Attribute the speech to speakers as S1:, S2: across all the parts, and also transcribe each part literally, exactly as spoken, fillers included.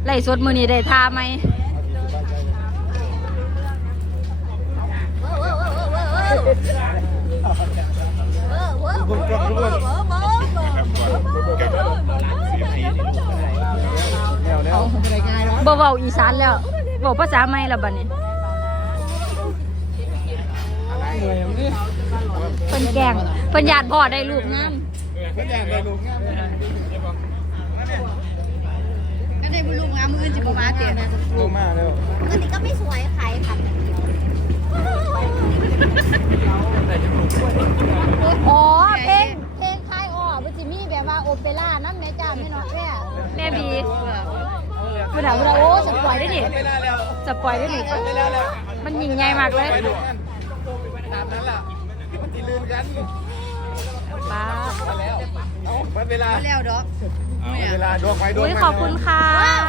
S1: ไล่สดมือนี้ได้ทาไหมบ่เว้าอีสานแล้วเว้าภาษาใหม่แล้วบัดนี้เพิ่นแกล้งเพิ่นญาติพ่อได้ลูกงาม
S2: เพิ่นอยากได้ลูกงาม
S3: ก็ได้บุญลูกงามมืออื่นจิบมาเตี๋ยนะ
S2: ลูกมาแล้ว
S3: ปกติก็ไม่สวยขายผักอย่างเดียวอ๋อเพลงเพลงคลายอ้อมันจะมีแบบว่าโอเปร่าน้ำแม่จ้าแม่เนาะแม่แม่บีคุณเอาเราโอ้สปอยได้ดิสปอยได้ดิมันยิ่งใหญ่มากเลย
S2: ตามนั้นล่ะมันตีลืมกัน
S1: ป้า
S2: วันเวลา
S3: แล้วดอก
S2: เวลาดวงไฟดวง
S1: อุ้ยขอบคุณค่ะ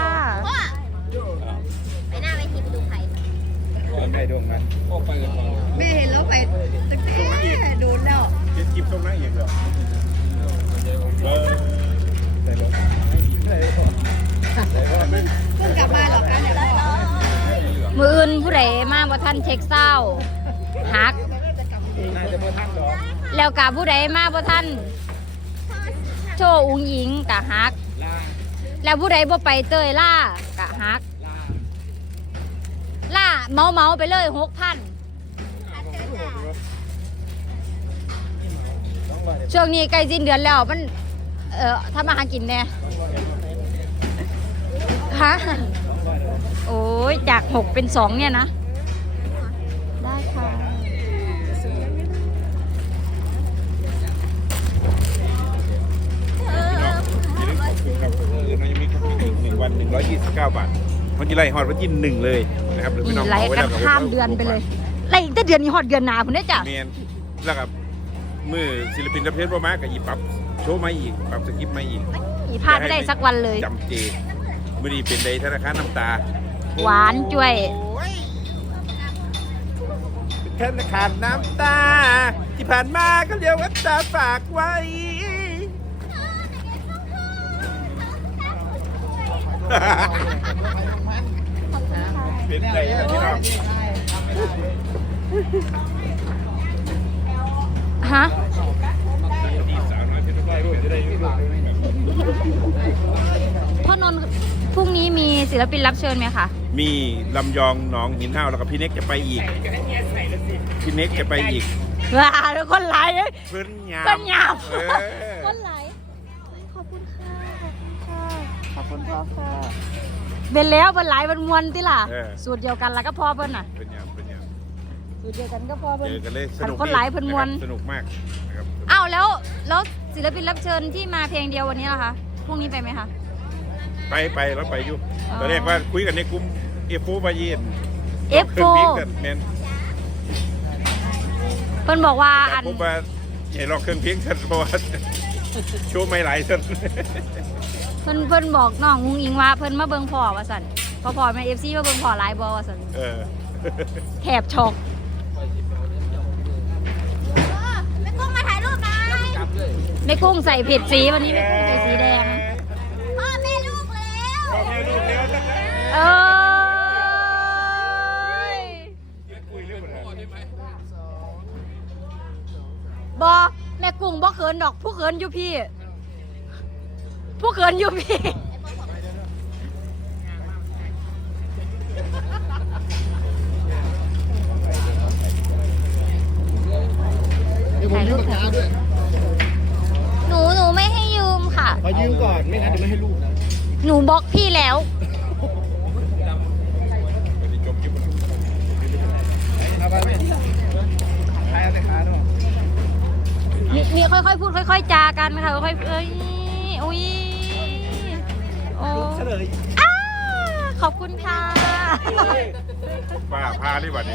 S3: ไปหน้าไปทีไปดูใคร
S2: ดวงไฟดวงมันโอ้ไปกันฟัง
S3: ไม่เห็นแล้วไปตั้งแต่โดนแล้ว
S2: เก็บจิบตรงนั้นอย่างเดียวเออใส่รถใส่รถใส่รถ
S3: เพิ่งกลับมาหรอคะเนี่ย
S1: มืออื่นผู้ใดมาบ่ทันเช็คเศร้าฮัก
S2: น่าจะบ่ทันดอก
S1: แล้วกับผู้ใดมาบ่ทันโชว์อุ้งหญิงกะฮักแล้วผู้ใดบ่ไปเตยล่ากะฮักล่าเมาเมาไปเลยหกพันช่วงนี้ใกล้สิ้นเดือนแล้วมันเอ่อทำอาหารกินแน่ฮะโอ้ยจากหกเป็นสองเนี่ยนะได้ค่ะ
S2: ยังมีหนึ่งวันหนึ่งร้อยยี่สิบเก้าบาทวันที่ไล่ฮอดวันที่หนึ่งเลยนะครับ
S1: นี่ไล่กันข้ามเดือนไปเลยไล่อีกแต่เดือนนี้ฮอดเดือนหนาผมได้จ้ะ
S2: เมนแล้วกับมือศิลปินประเภทประมาณกับอีปรับโชว์มาอีกปรับสคริปต์มาอีก
S1: อีพลาดไม่ได้สักวันเลย
S2: จำเจมื่อนี้เป็นใดธนาคารน้ำตา
S1: หวานจ้วย
S2: ธนาคารน้ำตาที่ผ่านมาก็เรียกว่าตาฝากไว้เป็นใจนะพี่น้อง
S1: ฮะพ่อนนท์พรุ่งนี้มีศิลปินรับเชิญไหมคะ
S2: มีลำยองหนองหินห้าวแล้วก็พี่เน็กจะไปอีกพี่เน็กจะไปอีก
S1: ว้าทุกคนไลฟ์
S2: เพื่อนยาม
S1: เพื่อนยามคนไลฟ์ขอบคุณค่ะขอบคุณพ่อค่ะเป็นแล้วเป็นไลฟ์เป็นมวลที่ล่ะสูตรเดียวกันแล้วก็พอเพิ่นน่ะ
S2: เป็นยามเป็นยาม
S1: สูตรเดียวกันก็พอเพิ่น
S2: เจอกันเลยสนุก
S1: คนไลฟ์เป็นมวล
S2: สนุกมากนะครับ
S1: อ้าวแล้วแล้วศิลปินรับเชิญที่มาเพลงเดียววันนี้ล่ะคะพรุ่งนี้ไปไหมคะ
S2: ไปไปแล้วไปอยู่ตอนแรกว่าคุยกันในกลุ่มเอฟโฟบายีน
S1: เอฟโฟ
S2: แมน
S1: เพิ่นบอกว่าอัน
S2: ผมว่าใหญ่ลองเครื่องเพียงกันเพราะว่าโชว์ไม่หลายสัน
S1: เพิ่นเพิ่นบอกน้องงุ้งอิงว่าเพิ่นมาเบิ่งพ่อว่าสั่นพอพ่อแม่เอฟซีมาเบิ่งพ่อไลฟ์บอว่าสั่นแถบช็อก
S3: แม่กุ้งมาถ่ายรูปหน่อย
S1: แม่กุ้งใส่ผิดสีวันนี้แม่กุ้งใส่สีแดง
S3: พ่อแม่ลูกแล้ว
S2: พ่อแม่ลูกแล้ว
S1: เออบอแม่กุ้งบ่เขินดอกผู้เขินอยู่พี่ผู้เขินอยู่พี่
S2: ถ่ายรูปด้วย
S1: หนูหนูไม่ให้ยืมค่ะ
S2: ขอยืมก่อนไม่งั้นเดี๋ยวไม่ให้ลูกนะ
S1: หนูบล็อกพี่แล้วมีมีค่อยๆพูดค่อยๆจากันค่ะค่อยๆเอ้ยอุ้ยโอ้ขอบคุณค่ะ
S2: ป้าพาดิบัดนี้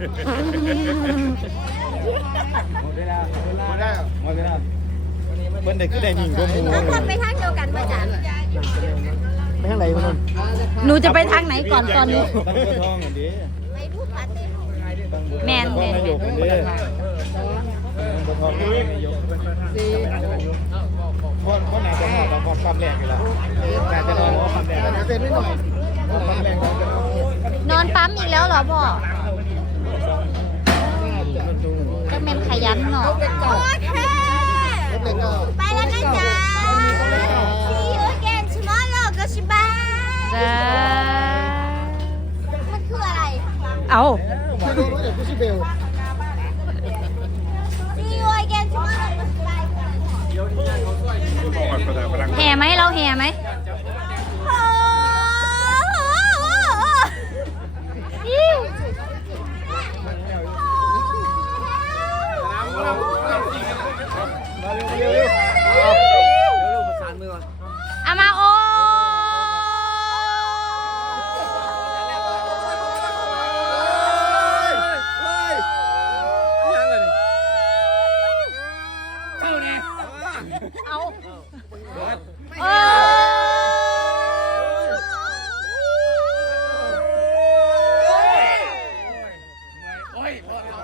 S2: หมดเวลาหมดแล้วหมดเวลาเพิ่นได้คือได้นิ่งกว่าหมู่
S3: ทุกคนไปทางเดียวกันป่ะจ๊ะ
S2: ไปทางไหนพุ่น
S1: หนูจะไปทางไหนก่อนตอนนี้
S2: ตั้งตัวทองอันนี้
S3: ไปพูดปาร์ตี้
S1: แมนแมน
S2: นายกอันนี้ตัวทองนายกคนคนน่าจะหอดตอนความแรงอยู่แล้วน่าจะรอความแรงเป็นไม่หน่อยแรง
S3: นอนปั๊มอีกแล้วเหรอพ่อจะเป็นขยันหน่อย
S4: โอเคไปแล้วนะจ๊ะ See you again tomorrow ก็ชิบะ
S3: จ้า
S4: มันคืออะไร
S1: เอา
S2: ไม่รู้ว่าเดี๋ยวกูชิเบล
S4: See you again tomorrow ก็ชิบะ
S3: แห่ไหมเราแห่ไหมอิ๊วอามาโอเอาเออโอ้ย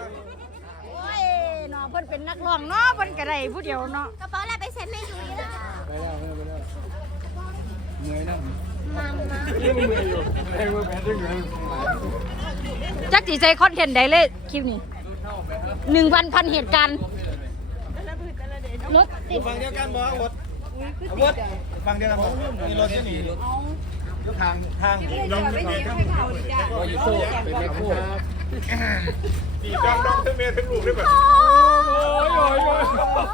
S3: น้องเพิ่นเป็นนักร้องเนาะเพิ่นก็ได้ผู้เดียวเนาะ
S4: กระเป๋าอะไรไปเซ็นเมนูนี้แล้ว
S2: ไปแล้วไปแล้วเหนื่อยนะ
S4: มามา
S2: นี่มันเหนื่อยอยู่แรงมือแพ้ด้วยเหนื่อย
S1: จักจีใจคอนเทนต์ใดเลยคลิปนี้หนึ่งวันพันเหตุการณ์รถติด
S2: ฝั่งเดียวกันบ่อาวุธอาวุธฝั่งเดียวกันบ่นี่รถที่หนีทางทางน้องน้องก็อยู่โซ่เป็นแม่คู่สี่กองน้องทั้งเมียทั้งลูกด้วยแบบโอ้ยโอ้ยโอ้ย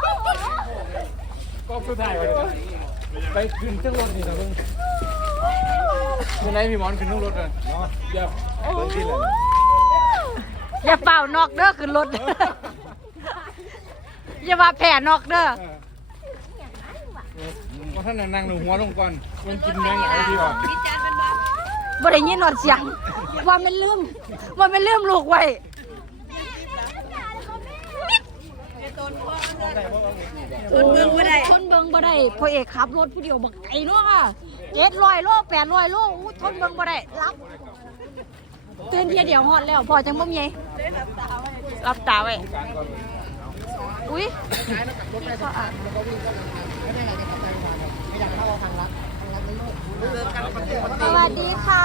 S2: กองสุดท้ายไปขึ้นเครื่องรถนี่นะมึงยังไงพี่มอนขึ้นเครื่องรถเลยอย่าเพิ่งขึ้นเลย
S1: อย่าเป่านอกเด้อขึ้นรถ อย่ามาแผ่นอกเด้อ
S2: ก็ท่านนั่งหนูหัวลงก่อนมันกินแมงเหงาที่ว่า
S1: บ่ได้ยินหนอดเสียงว่ามันลืมว่ามันลืมลูกไว้ทนเบิ่งบ่ได้ทนเบิ่งบ่ได้พ่อเอกขับรถผู้เดียวบักไก่เนาะค่ะเจ็ดร้อยโลแปดร้อยโลอู้ทนเบิ่งบ่ได้รับตื่นเที่ยเดียวฮอดแล้วพอจังบ่มีรับตาไว้อุ้ยเขาอ่านสวัสดีค่ะ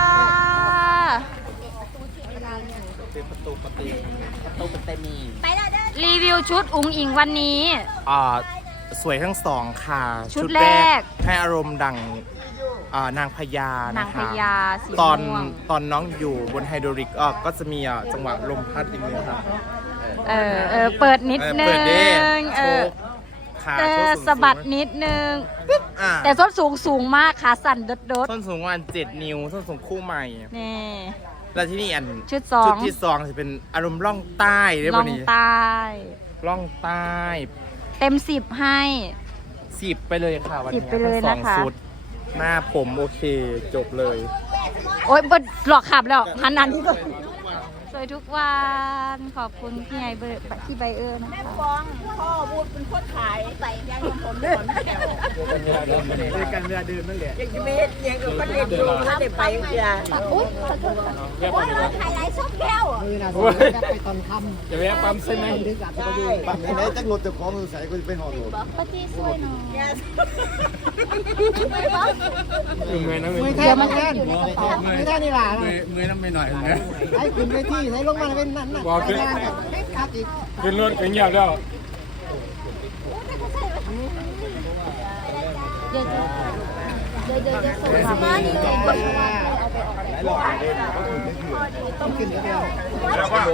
S4: ไปแล้วเด้อ
S1: รีวิวชุดอุ๋งอิงวันนี้
S5: อ่าสวยทั้งสองค่ะ
S1: ชุดแรก
S5: ให้อารมณ์ดังอ่านางพญาน
S1: าง
S5: นะ
S1: พ
S5: คะ
S1: ญาสี
S5: ตอน
S1: ม่วง
S5: ตอนน้องอยู่บนไฮโดรลิกอ่ะก็จะมีอ่ะจังหวะลมพัดอย่างนี้ค่ะ
S1: เออเออเปิดนิดนึ
S5: เปิดดิ
S1: งเออ
S5: ขา
S1: เอ
S5: ส้
S1: อน
S5: สูง
S1: สะบัดนิดนึง
S5: อ่ะ
S1: แต่ส้นสูงสูงมากขาสั่นดดดด
S5: ส้นสูงประมาณเจ็ดนิ้วส้นสูงคู่ใหม่
S1: นี่
S5: แล้วที่นี่อัน
S1: ชุดสอง
S5: ชุดที่สองจะเป็นอารมณ์ล่องใต้ได้
S1: ล
S5: ป่ะ
S1: อง
S5: นี่
S1: ใต้
S5: ล่องใต้
S1: เต็มสิบให้
S5: สิบไปเลยค่ะวัน
S1: สิ
S5: นี้
S1: บไปเลย
S5: ทั้งสอง
S1: นะคะ
S5: ชุดหน้าผมโอเคจบเลย
S1: โอ๊ยบดหลอกขับแล้วหันนันที่ตัวสวยทุกวันขอบคุณพี่ไอเบอร์พี่ไบเออร์นะคะ
S4: พ่อบูดเป็นคนขายใส่ยางของผมด้วย
S2: ในการเวลาเดินนั่นแหละ
S4: อุ้ยขอโทษค่ะขายไรส้มแก้ว
S2: ไปตอนค่ำจะแวะปั๊มใช่ไหมปั๊มไหนจักรถจะพร้อมใส่ก็จะไปหอดรถ
S1: ปฏิสวยเนาะ
S2: มือเมย์นะมือ
S3: เดี๋ยวมันจะอยู่ในกระเป๋า
S2: ไม่ได้นี่หล่ะมือมือน้ำไม่หน่อยนะไอ้ขึ้นไปที่ไหนลงมาเป็นนั่นน่ะบอกขึ้นขึ้นรถขึ้นเงียบแล้ว
S3: เดี๋ยวเดี๋ยวเดี๋ยวจะส่งมาเลย
S2: หลอกเดินก็ถึงไม่ถึงต้องขึ้นแล้วแล้วก็โบ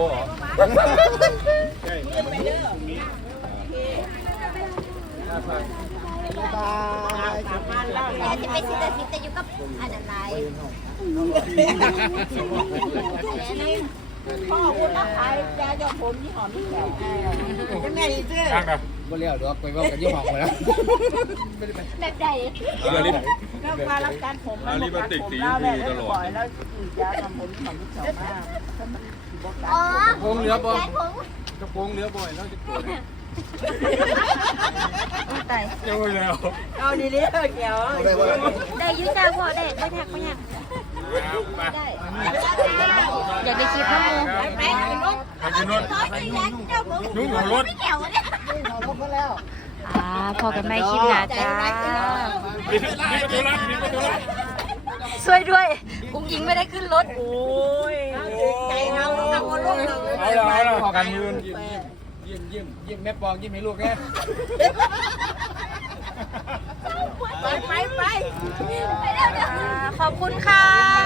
S2: บาย
S4: แต่จะไปสิแต่สิแต่อยู่กับอันนั้นไรพ่อบูดแล้วขายยาหยอดผมที่หอมที่แถวยังไงดิซื้อ
S2: ตั้งนะบ่เลี้ยวดอกไปว่ากันยี่ห้อไปแล้ว
S4: แบบใด
S2: อะไรนี่
S4: แล้วมารับการผมมันบอกการผมแล้วแบบแล้วปล่อยแล้วยาทำผมทำที่แถวมาอ๋อ
S2: โค้งเรือบ่
S4: แกผม
S2: กระโปรงเรือบ่อยแล้วจะโกรธ
S1: ตาย
S2: ยังไม่แล้ว
S4: เอาดีๆเถอะเกี่ยว
S1: ได้ยืดจ้าพ่อได้ไม่แท็กไม่ยังได้อยากได้คลิปน้ำมู
S4: ไปขึ้นรถ
S2: ไปขึ้นรถ
S4: ร้อยสี่แสนเจ้าผม
S2: นุ่งหัวรถ
S4: ไม่เกี่ยวเนี่ย
S1: อ่าพอกันไม่คลิปหนาจ้า
S2: ปิดประตูร้านปิดประตูร้าน
S1: ช่วยด้วยอุ้งอิงไม่ได้ขึ้นรถโอ้ยใจเราทำคนลูกเรา
S2: เอาละเอาละพอกันยืนยิ้มยิ้มยิ้มแม่ปองยิ้มให้ลูกแก
S1: ไปไปไปขอบคุณค่ะ